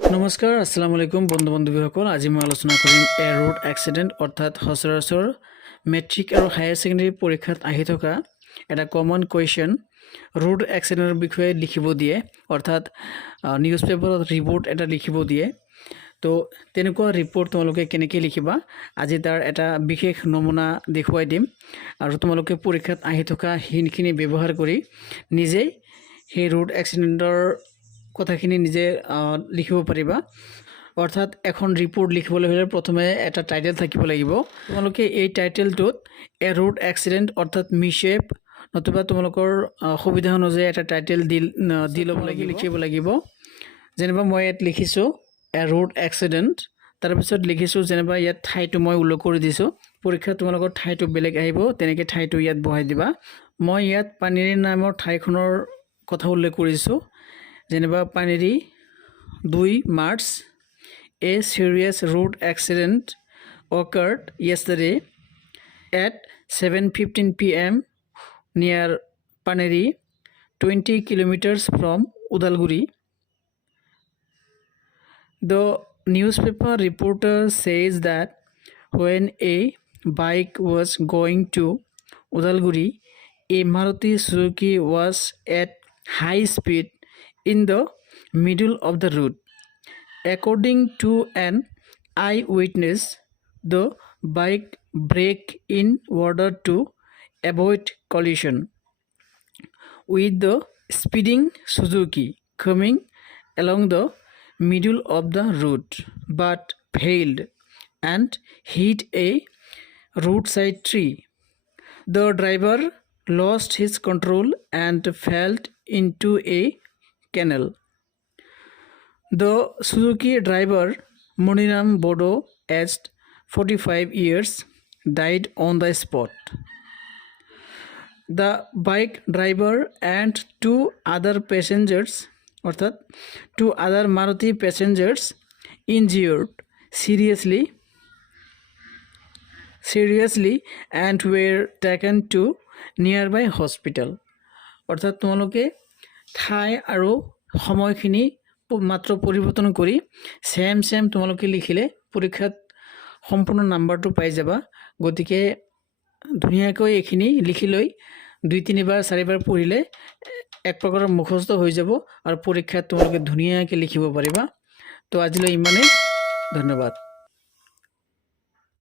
নমস্কাৰ আসসালামু আলাইকুম বন্ধু বান্ধৱীসকল আজি মই আলোচনা কৰিম এ ৰোড এক্সিডেণ্ট অৰ্থাৎ সচৰাচৰ মেট্ৰিক আৰু হায়াৰ ছেকেণ্ডাৰী পৰীক্ষাত আহি থকা এটা কমন কুৱেশ্যন ৰোড এক্সিডেণ্টৰ বিষয়ে লিখিব দিয়ে অৰ্থাৎ নিউজ পেপাৰত ৰিপৰ্ট এটা লিখিব দিয়ে তো তেনেকুৱা ৰিপৰ্ট তোমালোকে কেনেকৈ লিখিবা আজি তাৰ এটা বিশেষ নমুনা দেখুৱাই দিম আৰু তোমালোকে পৰীক্ষাত আহি থকা হিনখিনি ব্যৱহাৰ কৰি নিজেই সেই ৰোড এক্সিডেণ্টৰ কথাখিনি নিজে লিখিব পাৰিবা অৰ্থাৎ এখন ৰিপৰ্ট লিখিবলৈ হ'লে প্ৰথমে এটা টাইটেল থাকিব লাগিব তোমালোকে এই টাইটেলটোত এ ৰোড এক্সিডেণ্ট অৰ্থাৎ মিছশেপ নতুবা তোমালোকৰ সুবিধা অনুযায়ী এটা টাইটেল দি ল'ব লাগিব লিখিব লাগিব যেনিবা মই ইয়াত লিখিছোঁ এ ৰোড এক্সিডেণ্ট তাৰপিছত লিখিছোঁ যেনিবা ইয়াত ঠাইটো মই উল্লেখ কৰি দিছোঁ পৰীক্ষাত তোমালোকৰ ঠাইটো বেলেগ আহিব তেনেকৈ ঠাইটো ইয়াত বহাই দিবা মই ইয়াত পানীৰী নামৰ ঠাইখনৰ কথা উল্লেখ কৰিছোঁ যেনিবা পানীৰী 2 March a serious road accident occurred yesterday at 7:15 p.m. near Paneri 20 kilometers from Udalguri. The newspaper reporter says that when a bike was going to Udalguri, a Maruti Suzuki was at high speed in the middle of the road. According to an eyewitness, the bike braked in order to avoid collision with the speeding Suzuki coming along the middle of the road, but failed and hit a roadside tree. The driver lost his control and fell into a canal. The Suzuki driver Muniram Bodo, aged 45 years, died on the spot. The bike driver and two other Maruti passengers injured seriously and were taken to nearby hospital. অৰ্থাৎ তোমালোকে ঠাই আৰু সময়খিনি মাত্ৰ পৰিৱৰ্তন কৰি same তোমালোকে লিখিলে পৰীক্ষাত সম্পূৰ্ণ নাম্বাৰটো পাই যাবা গতিকে ধুনীয়াকৈ এইখিনি লিখি লৈ 2-3 বাৰ 4 বাৰ পঢ়িলে এক প্ৰকাৰৰ মুখস্থ হৈ যাব আৰু পৰীক্ষাত তোমালোকে ধুনীয়াকৈ লিখিব পাৰিবা তো আজিলৈ ইমানেই ধন্যবাদ